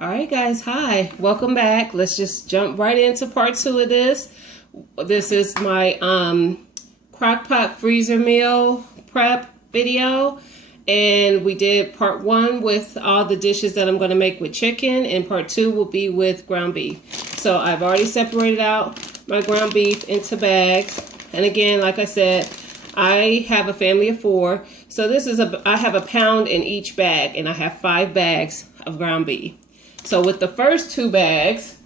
All right, guys, hi, welcome back. Let's just jump right into part 2 of this. This is my Crock-pot freezer meal prep video, and we did part 1 with all the dishes that I'm going to make with chicken, and part 2 will be with ground beef. So I've already separated out my ground beef into bags, and again, like I said, I have a family of 4, so this is I have a pound in each bag, and I have 5 bags of ground beef. So with the first 2 bags,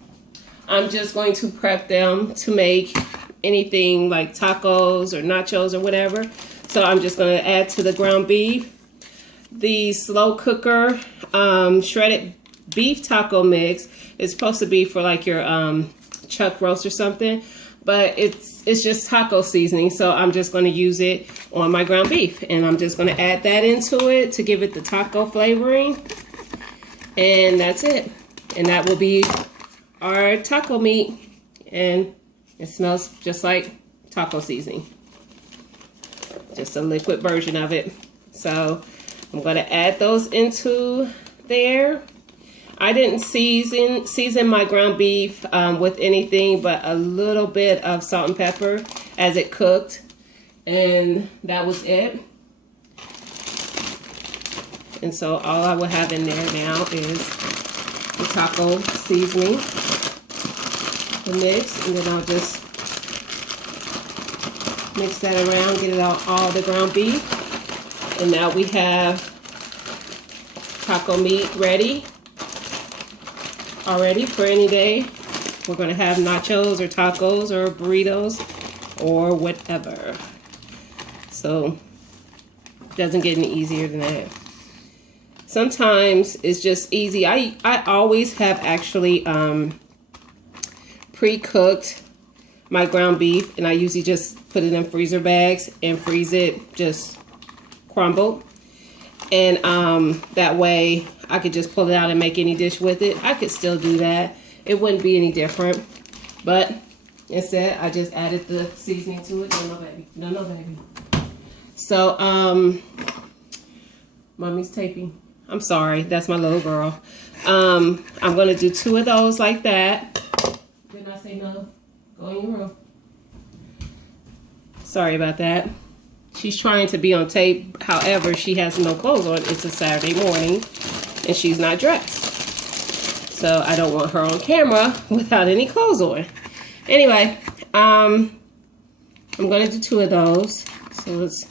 I'm just going to prep them to make anything like tacos or nachos or whatever. So I'm just going to add to the ground beef the slow cooker shredded beef taco mix. It's supposed to be for like your chuck roast or something, but it's just taco seasoning. So I'm just going to use it on my ground beef, and I'm just going to add that into it to give it the taco flavoring. And that's it. And that will be our taco meat. And it smells just like taco seasoning. Just a liquid version of it. So I'm going to add those into there. I didn't season my ground beef with anything but a little bit of salt and pepper as it cooked. And that was it. And so all I will have in there now is the taco seasoning, the mix, and then I'll just mix that around, get it out all the ground beef. And now we have taco meat ready already for any day. We're going to have nachos or tacos or burritos or whatever. So it doesn't get any easier than that. Sometimes it's just easy. I always have actually pre-cooked my ground beef, and I usually just put it in freezer bags and freeze it just crumbled. And that way I could just pull it out and make any dish with it. I could still do that. It wouldn't be any different. But instead, I just added the seasoning to it. No, baby. No, baby. So, mommy's taping. I'm sorry, that's my little girl. I'm going to do 2 of those like that. Didn't I say no? Go in your room. Sorry about that. She's trying to be on tape. However, she has no clothes on. It's a Saturday morning, and she's not dressed. So I don't want her on camera without any clothes on. Anyway, I'm going to do 2 of those. So let's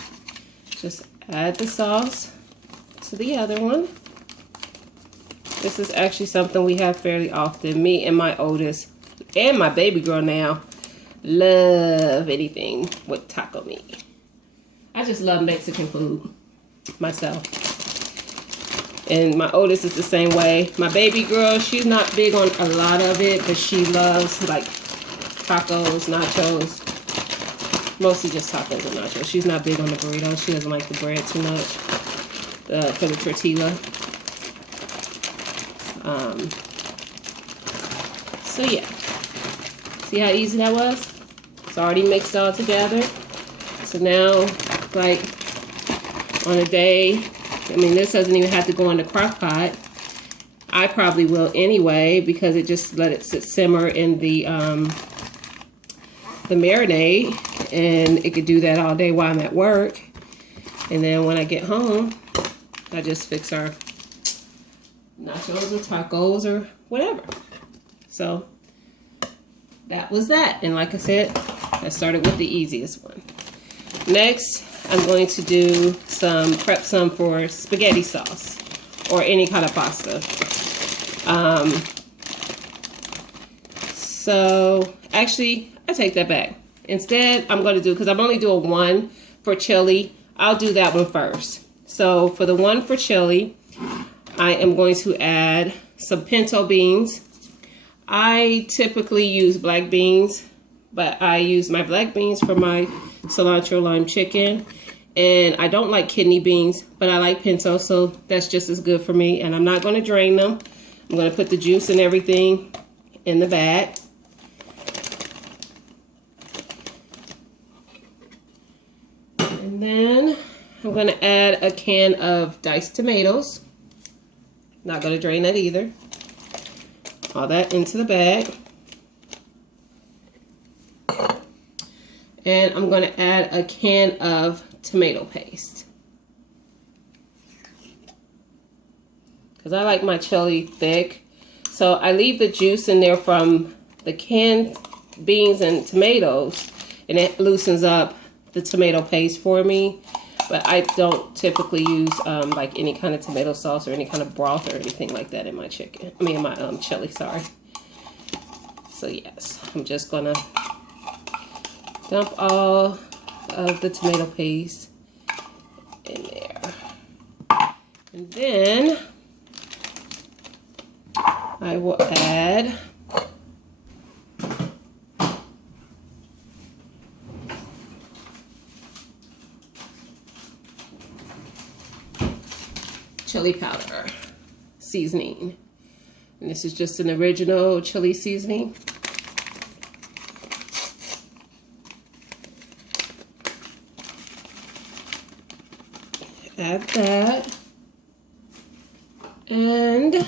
just add the sauce to the other one. This is actually something we have fairly often. Me and my oldest and my baby girl now love anything with taco meat. I just love Mexican food myself. And my oldest is the same way. My baby girl, she's not big on a lot of it, but she loves like tacos, nachos. Mostly just tacos and nachos. She's not big on the burritos. She doesn't like the bread too much. For the tortilla. So yeah, see how easy that was? It's already mixed all together. So now, like on a day, I mean, this doesn't even have to go in the crock pot. I probably will anyway, because it just let it simmer in the marinade, and it could do that all day while I'm at work. And then when I get home, I just fix our nachos or tacos or whatever. So that was that. And like I said, I started with the easiest one. Next, I'm going to prep some for spaghetti sauce or any kind of pasta. So actually, I take that back. Instead, I'm going to do, because I'm only doing 1 for chili, I'll do that one first. So for the one for chili, I am going to add some pinto beans. I typically use black beans, but I use my black beans for my cilantro lime chicken. And I don't like kidney beans, but I like pinto, so that's just as good for me. And I'm not going to drain them. I'm going to put the juice and everything in the bag. And then I'm going to add a can of diced tomatoes. Not going to drain that either. all that into the bag. And I'm going to add a can of tomato paste, because I like my chili thick. So I leave the juice in there from the canned beans and tomatoes, and it loosens up the tomato paste for me. But I don't typically use like any kind of tomato sauce or any kind of broth or anything like that in my chicken. I mean, in my chili, sorry. So yes, I'm just gonna dump all of the tomato paste in there. And then I will add chili powder seasoning. And this is just an original chili seasoning. Add that. And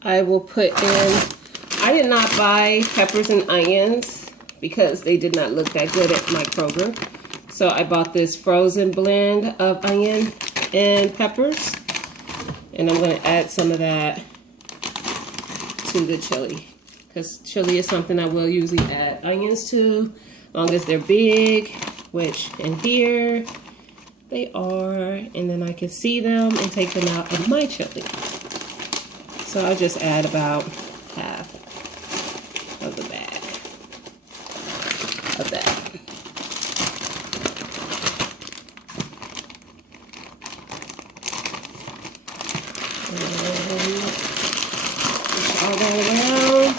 I will put in, I did not buy peppers and onions because they did not look that good at my Kroger. So I bought this frozen blend of onion and peppers. And I'm going to add some of that to the chili, because chili is something I will usually add onions to, as long as they're big, which in here they are, and then I can see them and take them out of my chili. So I'll just add about half of the bag of that. All that around.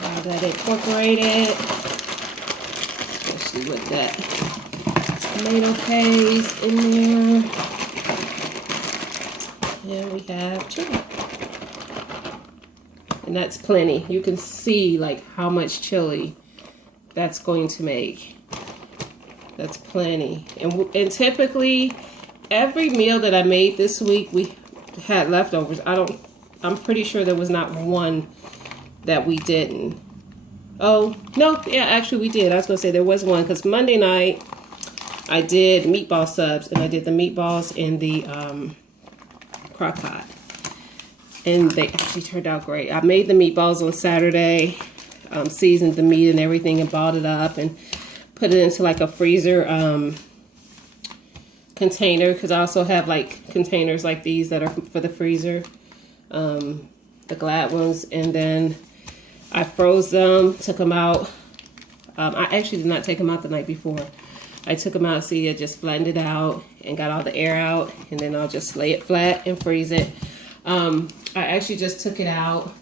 Allow that incorporated, especially with that tomato paste in there. And we have chili. And that's plenty. You can see like how much chili that's going to make. That's plenty. And typically every meal that I made this week, we had leftovers. I'm pretty sure there was not one that we didn't. Oh, no, yeah, actually we did. I was going to say there was one, because Monday night I did meatball subs, and I did the meatballs in the Crock-pot. And they actually turned out great. I made the meatballs on Saturday, seasoned the meat and everything, and balled it up and put it into like a freezer container, because I also have like containers like these that are for the freezer, the Glad ones. And then I froze them, took them out. I actually did not take them out the night before. I took them out, see, I just flattened it out and got all the air out, and then I'll just lay it flat and freeze it. I actually just took it out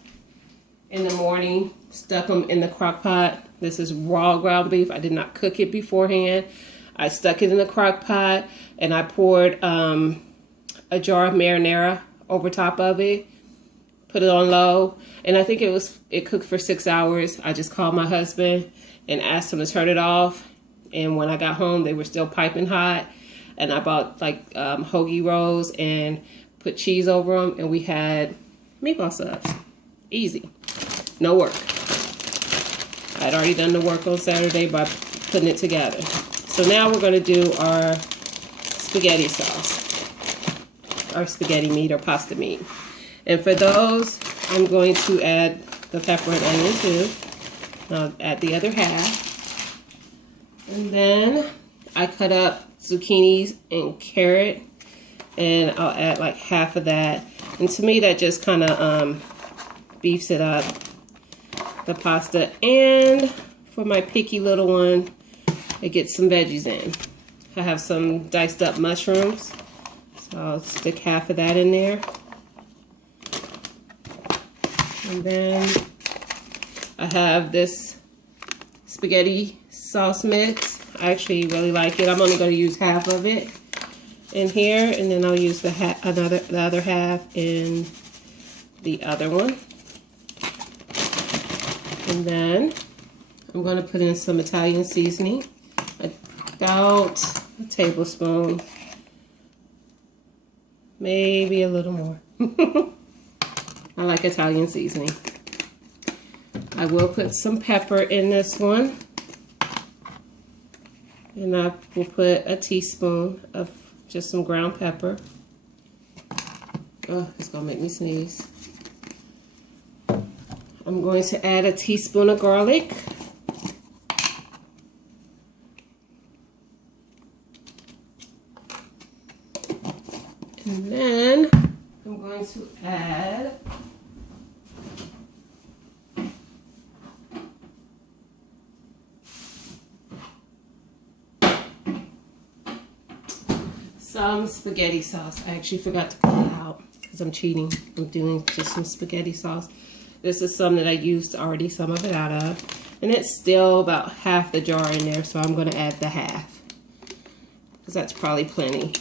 in the morning, stuck them in the crock pot. This is raw ground beef. I did not cook it beforehand. I stuck it in the crock pot, and I poured a jar of marinara over top of it, put it on low, and I think it cooked for 6 hours. I just called my husband and asked him to turn it off. And when I got home, they were still piping hot. And I bought like hoagie rolls and put cheese over them. And we had meatball subs. Easy. No work. I'd already done the work on Saturday by putting it together. So now we're going to do our spaghetti sauce. Our spaghetti meat or pasta meat. And for those, I'm going to add the pepper and onion too. I'll add the other half. And then I cut up zucchinis and carrot, and I'll add like half of that. And to me, that just kind of beefs it up, the pasta. And for my picky little one, it gets some veggies in. I have some diced up mushrooms, so I'll stick half of that in there. And then I have this spaghetti sauce mix. I actually really like it. I'm only going to use half of it in here, and then I'll use the other half in the other one. And then I'm going to put in some Italian seasoning, about a tablespoon, maybe a little more. I like Italian seasoning. I will put some pepper in this one. And I will put a teaspoon of just some ground pepper. Oh, it's gonna make me sneeze. I'm going to add a teaspoon of garlic. And then I'm going to add some spaghetti sauce. I actually forgot to pull it out because I'm cheating. I'm doing just some spaghetti sauce. This is some that I used already some of it out of. And it's still about half the jar in there, so I'm going to add the half. Because that's probably plenty.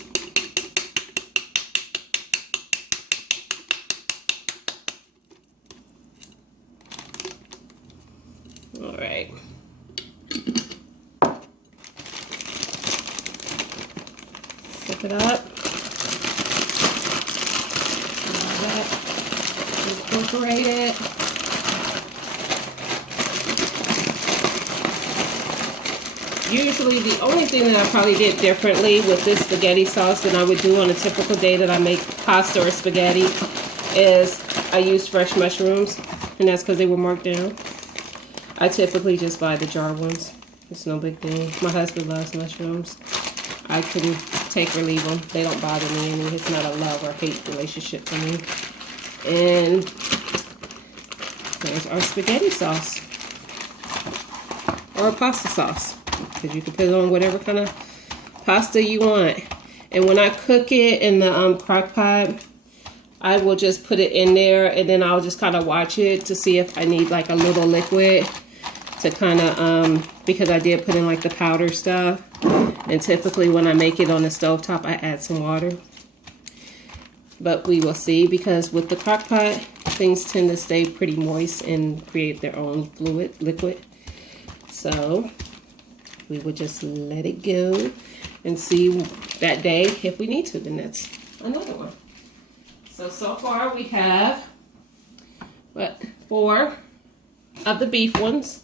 Alright. Flip it up. Incorporate it. Usually the only thing that I probably did differently with this spaghetti sauce than I would do on a typical day that I make pasta or spaghetti is I used fresh mushrooms, and that's because they were marked down. I typically just buy the jar ones. It's no big thing. My husband loves mushrooms. I couldn't take or leave them. They don't bother me any. It's not a love or hate relationship for me. And there's our spaghetti sauce. Or a pasta sauce. Because you can put it on whatever kind of pasta you want. And when I cook it in the crock pot, I will just put it in there and then I'll just kind of watch it to see if I need like a little liquid to kind of, because I did put in like the powder stuff. And typically when I make it on the stovetop, I add some water. But we will see, because with the crock pot, things tend to stay pretty moist and create their own liquid. So we will just let it go and see that day if we need to. Then that's another one. So far we have, what, 4 of the beef ones.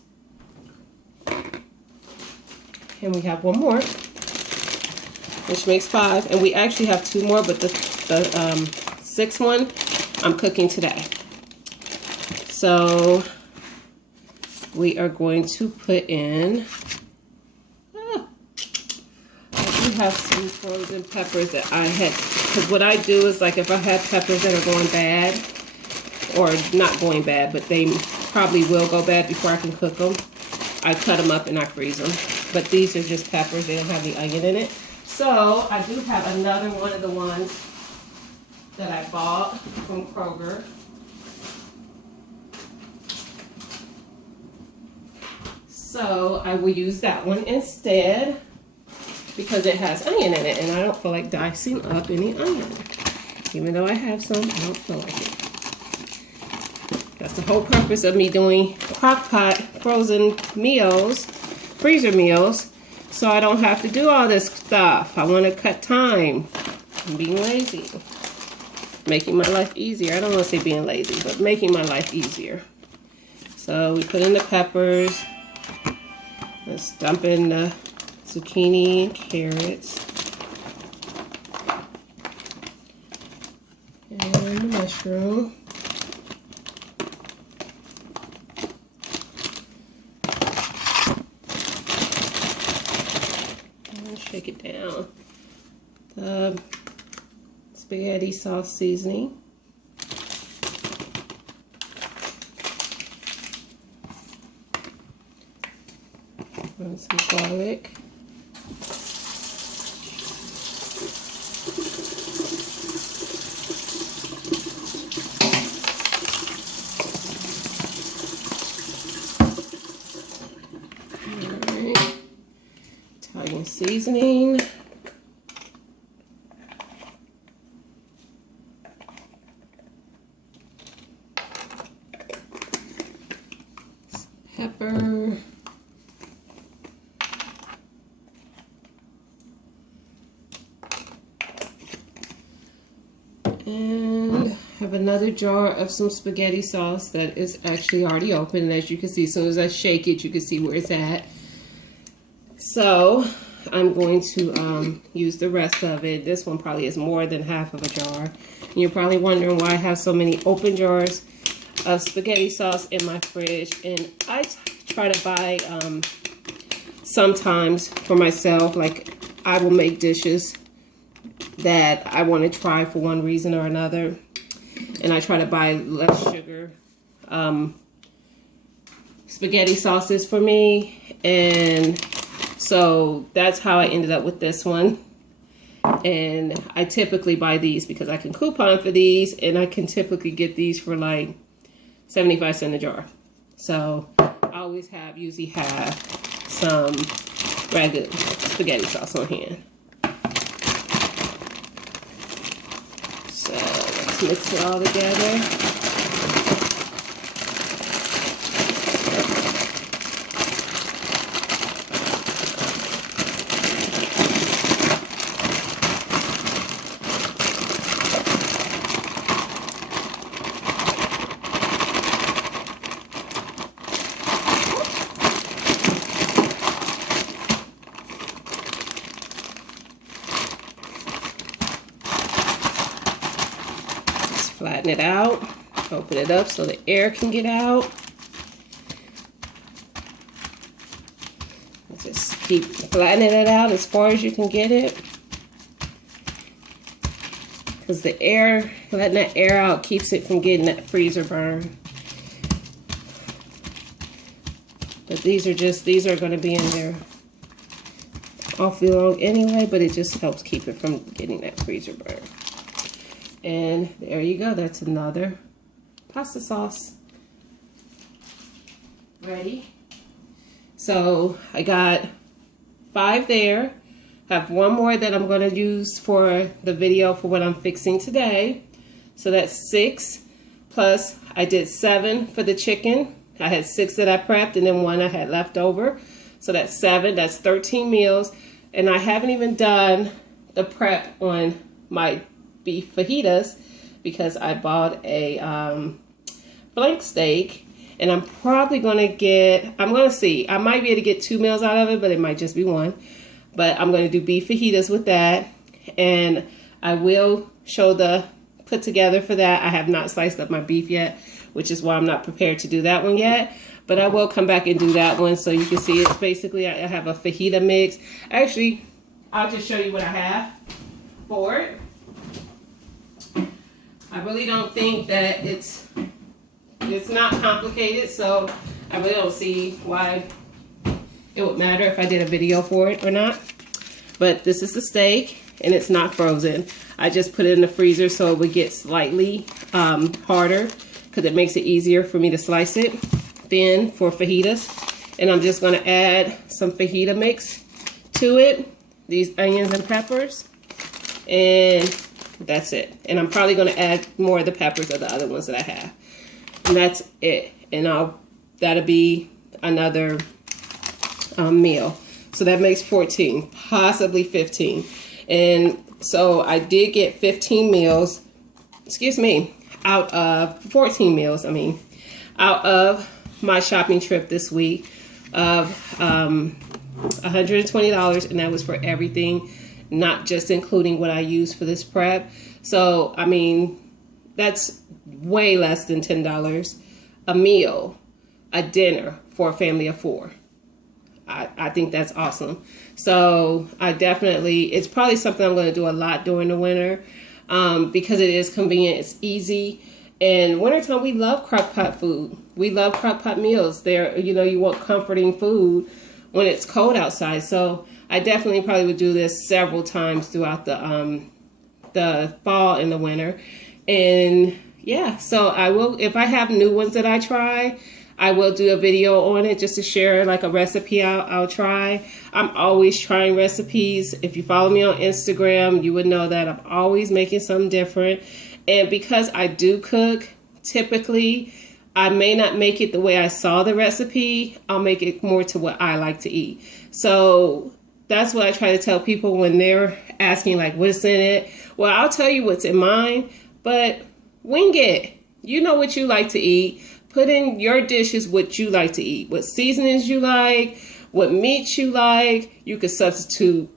And we have 1 more, which makes 5. And we actually have 2 more, but the 6th one I'm cooking today. So we are going to put in, I do have some frozen peppers that I had, because what I do is, like, if I have peppers that are going bad, or not going bad, but they probably will go bad before I can cook them, I cut them up and I freeze them. But these are just peppers, they don't have the onion in it. So I do have another one of the ones that I bought from Kroger. So I will use that one instead because it has onion in it, and I don't feel like dicing up any onion. Even though I have some, I don't feel like it. That's the whole purpose of me doing Crock-pot frozen meals, freezer meals, so I don't have to do all this stuff. I want to cut time. I'm being lazy. Making my life easier. I don't want to say being lazy, but making my life easier. So we put in the peppers. Let's dump in the zucchini and carrots. And the mushroom. And shake it down. The spaghetti sauce seasoning. And some garlic. Alright. Italian seasoning. Pepper. And have another jar of some spaghetti sauce that is actually already open. And as you can see, as soon as I shake it, you can see where it's at. So I'm going to use the rest of it. This one probably is more than half of a jar. And you're probably wondering why I have so many open jars of spaghetti sauce in my fridge. And I try to buy sometimes for myself, like I will make dishes that I want to try for one reason or another, and I try to buy less sugar spaghetti sauces for me, and so that's how I ended up with this one. And I typically buy these because I can coupon for these, and I can typically get these for like 75 cents a jar. So I usually have some regular spaghetti sauce on hand. So let's mix it all together. Flatten it out, open it up so the air can get out. Just keep flattening it out as far as you can get it, because the air, letting that air out keeps it from getting that freezer burn. But these are going to be in there awfully long anyway, but it just helps keep it from getting that freezer burn. And there you go, that's another pasta sauce ready. So I got 5 there. I have 1 more that I'm going to use for the video for what I'm fixing today. So that's 6, plus I did 7 for the chicken. I had 6 that I prepped, and then 1 I had left over. So that's 7, that's 13 meals. And I haven't even done the prep on my beef fajitas because I bought a flank steak, and I'm probably gonna I'm gonna see, I might be able to get 2 meals out of it, but it might just be 1. But I'm gonna do beef fajitas with that, and I will show the put together for that. I have not sliced up my beef yet, which is why I'm not prepared to do that one yet, but I will come back and do that one so you can see it. Basically, I have a fajita mix. Actually, I'll just show you what I have for it. I really don't think that it's not complicated, so I really don't see why it would matter if I did a video for it or not. But this is the steak, and it's not frozen. I just put it in the freezer so it would get slightly harder, because it makes it easier for me to slice it thin for fajitas. And I'm just going to add some fajita mix to it, these onions and peppers, and that's it. And I'm probably going to add more of the peppers of the other ones that I have. And that's it. And that'll be another meal. So that makes 14, possibly 15. And so I did get 15 meals, excuse me, out of 14 meals, out of my shopping trip this week of $120. And that was for everything, not just including what I used for this prep. So, that's way less than $10 a meal, a dinner for a family of 4. I think that's awesome. So it's probably something I'm going to do a lot during the winter because it is convenient, it's easy. And wintertime, we love crock-pot food. We love crock-pot meals. You want comforting food when it's cold outside. So I definitely probably would do this several times throughout the fall and the winter. And yeah, so I will, if I have new ones that I try, I will do a video on it just to share like a recipe I'll try. I'm always trying recipes. If you follow me on Instagram, you would know that I'm always making something different. And because I do cook, typically I may not make it the way I saw the recipe. I'll make it more to what I like to eat. So that's what I try to tell people when they're asking like what's in it. Well, I'll tell you what's in mine, but Wing it. You know what you like to eat. Put in your dishes what you like to eat, what seasonings you like, what meats you like. You could substitute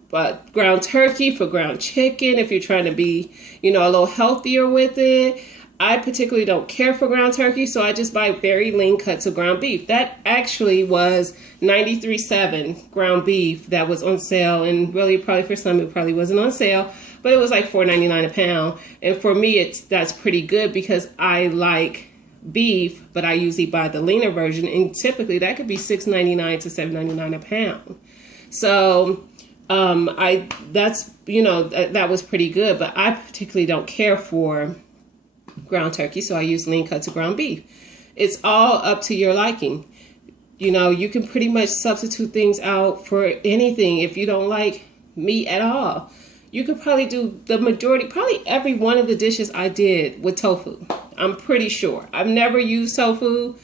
ground turkey for ground chicken if you're trying to be, a little healthier with it. I particularly don't care for ground turkey, so I just buy very lean cuts of ground beef. That actually was $93.7 ground beef that was on sale, and really probably for some it probably wasn't on sale, but it was like $4.99 a pound. And for me, that's pretty good because I like beef, but I usually buy the leaner version, and typically that could be $6.99 to $7.99 a pound. So that was pretty good, but I particularly don't care for ground turkey, so I use lean cuts of ground beef. It's all up to your liking. You can pretty much substitute things out for anything. If you don't like meat at all, you could probably do the majority, probably every one of the dishes I did with tofu. I'm pretty sure. I've never used tofu,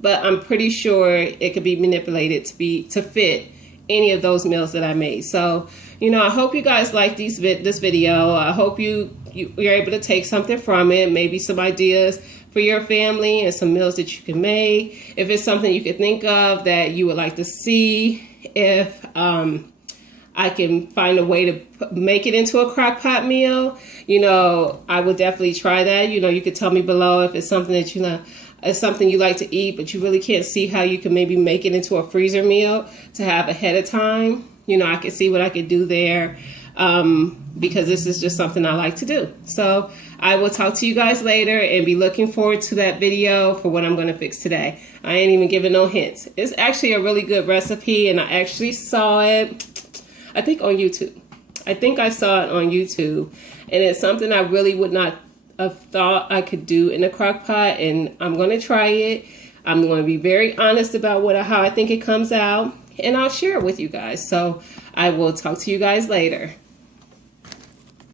but I'm pretty sure it could be manipulated to fit any of those meals that I made. So, I hope you guys like this video. I hope you're able to take something from it, maybe some ideas for your family and some meals that you can make. If it's something you could think of that you would like to see, if I can find a way to make it into a crock pot meal, I would definitely try that. You could tell me below if it's something that it's something you like to eat, but you really can't see how you can maybe make it into a freezer meal to have ahead of time. I could see what I could do there, because this is just something I like to do. So I will talk to you guys later and be looking forward to that video for what I'm going to fix today. I ain't even giving no hints. It's actually a really good recipe, and I actually saw it, I think on YouTube. I think I saw it on YouTube, and it's something I really would not have thought I could do in a crock pot, and I'm going to try it. I'm going to be very honest about how I think it comes out, and I'll share it with you guys. So I will talk to you guys later.